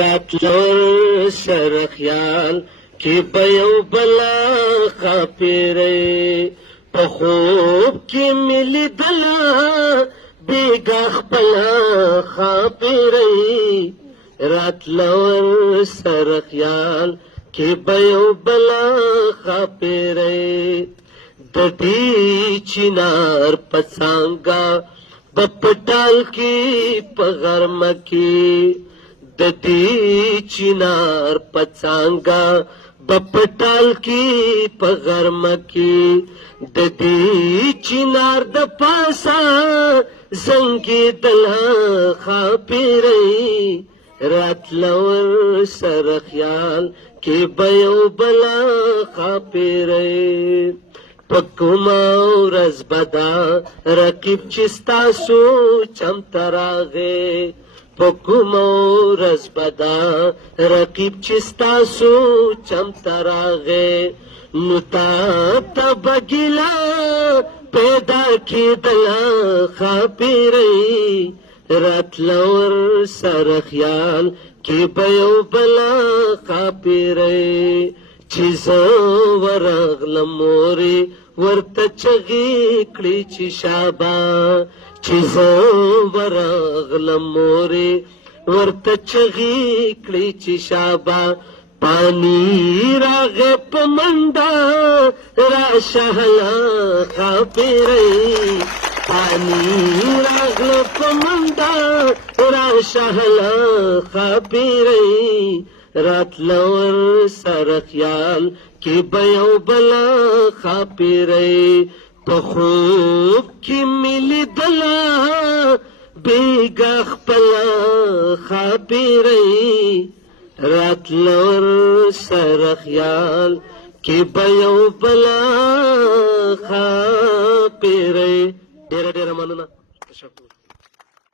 راتلور سره خیال کې به یو بلا خاپیرې په خوب کې مې لیدله بېګا خپله خاپیرې راتلور سره خیال کې به یو بلا خاپیرې د دې چنار په څانګه په پټال کې په غرمه کې د دې چنار په څانګه په پټال کې په غرمه کې د دې چنار د پاسه زنګېدله خاپیرې راتلور سره خیال کې به یو بلا خاپیرې په کومه ورځ به دا رقیب چې ستاسو چمته راغی په کومه ورځ به دا رقیب چې ستاسو چمته راغی نو تا ته به ګیله پیدا کېدله خاپیرې راتلور سره خیال کې به یو بلا خاپیرې چې زه ورغلم مورې ورته چغې کړې چې شابه چې زه ورغلم مورې ورته چغې کړې چې شابه پانی راغی په منډه راشه هله خاپیرې پانی راغله په منډه راشه هله خاپیرې راتلور سره خیال کې به یو بلا خاپیرې په خوب کې مې لیدله بېګا خپله خاپیرې راتلور سره خیال کې به یو بلا خاپیرې ډېره ډېره مننه.